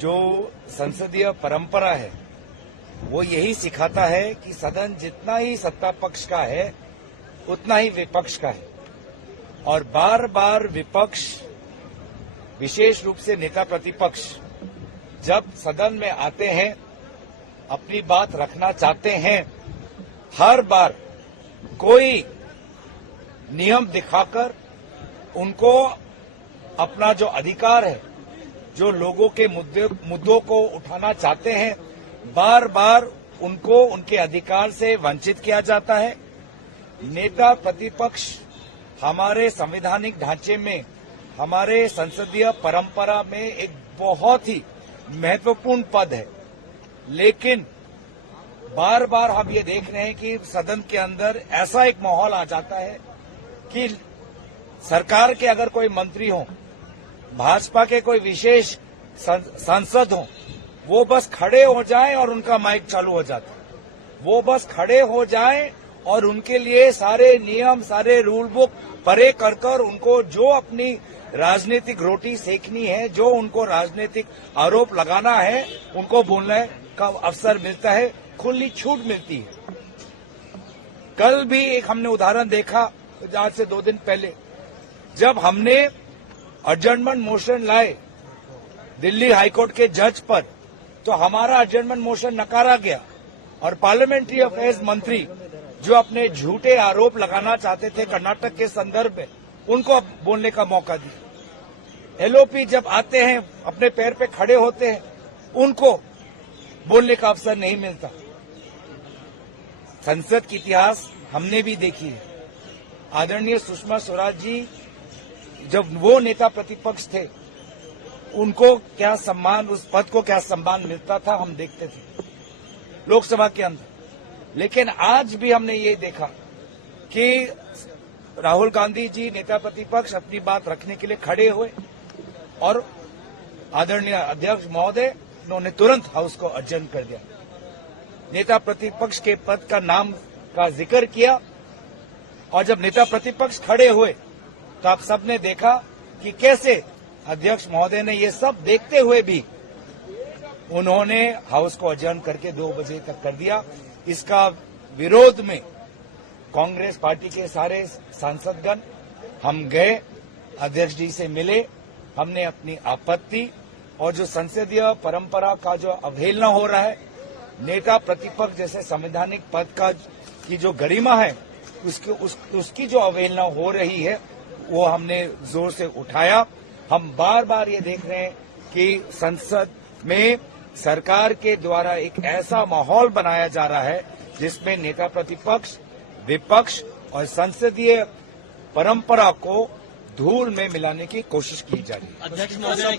जो संसदीय परंपरा है वो यही सिखाता है कि सदन जितना ही सत्ता पक्ष का है उतना ही विपक्ष का है और बार बार विपक्ष, विशेष रूप से नेता प्रतिपक्ष, जब सदन में आते हैं, अपनी बात रखना चाहते हैं, हर बार कोई नियम दिखाकर उनको अपना जो अधिकार है, जो लोगों के मुद्दों को उठाना चाहते हैं, बार बार उनको उनके अधिकार से वंचित किया जाता है। नेता प्रतिपक्ष हमारे संवैधानिक ढांचे में, हमारे संसदीय परंपरा में एक बहुत ही महत्वपूर्ण पद है, लेकिन बार बार हम ये देख रहे हैं कि सदन के अंदर ऐसा एक माहौल आ जाता है कि सरकार के अगर कोई मंत्री हो, भाजपा के कोई विशेष सांसद हो, वो बस खड़े हो जाएं और उनका माइक चालू हो जाता है। वो बस खड़े हो जाएं और उनके लिए सारे नियम, सारे रूल बुक परे कर उनको जो अपनी राजनीतिक रोटी सेकनी है, जो उनको राजनीतिक आरोप लगाना है, उनको बोलने का अवसर मिलता है, खुली छूट मिलती है। कल भी एक हमने उदाहरण देखा, आज से 2 दिन पहले, जब हमने एडजर्नमेंट मोशन लाए दिल्ली हाईकोर्ट के जज पर, तो हमारा एडजर्नमेंट मोशन नकारा गया और पार्लियामेंट्री अफेयर्स मंत्री जो अपने झूठे आरोप लगाना चाहते थे कर्नाटक के संदर्भ में, उनको बोलने का मौका दिया। एलओपी जब आते हैं, अपने पैर पे खड़े होते हैं, उनको बोलने का अवसर नहीं मिलता। संसद की इतिहास हमने भी देखी है। आदरणीय सुषमा स्वराज जी जब वो नेता प्रतिपक्ष थे, उनको क्या सम्मान, उस पद को क्या सम्मान मिलता था, हम देखते थे लोकसभा के अंदर। लेकिन आज भी हमने ये देखा कि राहुल गांधी जी नेता प्रतिपक्ष अपनी बात रखने के लिए खड़े हुए और आदरणीय अध्यक्ष महोदय उन्होंने तुरंत हाउस को अडजर्न कर दिया। नेता प्रतिपक्ष के पद का नाम का जिक्र किया और जब नेता प्रतिपक्ष खड़े हुए तो आप सबने देखा कि कैसे अध्यक्ष महोदय ने ये सब देखते हुए भी उन्होंने हाउस को अडजर्न करके 2 बजे तक कर दिया। इसका विरोध में कांग्रेस पार्टी के सारे सांसदगण हम गए, अध्यक्ष जी से मिले, हमने अपनी आपत्ति और जो संसदीय परंपरा का जो अवहेलना हो रहा है, नेता प्रतिपक्ष जैसे संवैधानिक पद का की जो गरिमा है, उसकी जो अवहेलना हो रही है, वो हमने जोर से उठाया। हम बार बार ये देख रहे हैं कि संसद में सरकार के द्वारा एक ऐसा माहौल बनाया जा रहा है जिसमें नेता प्रतिपक्ष, विपक्ष और संसदीय परंपरा को धूल में मिलाने की कोशिश की जा रही है।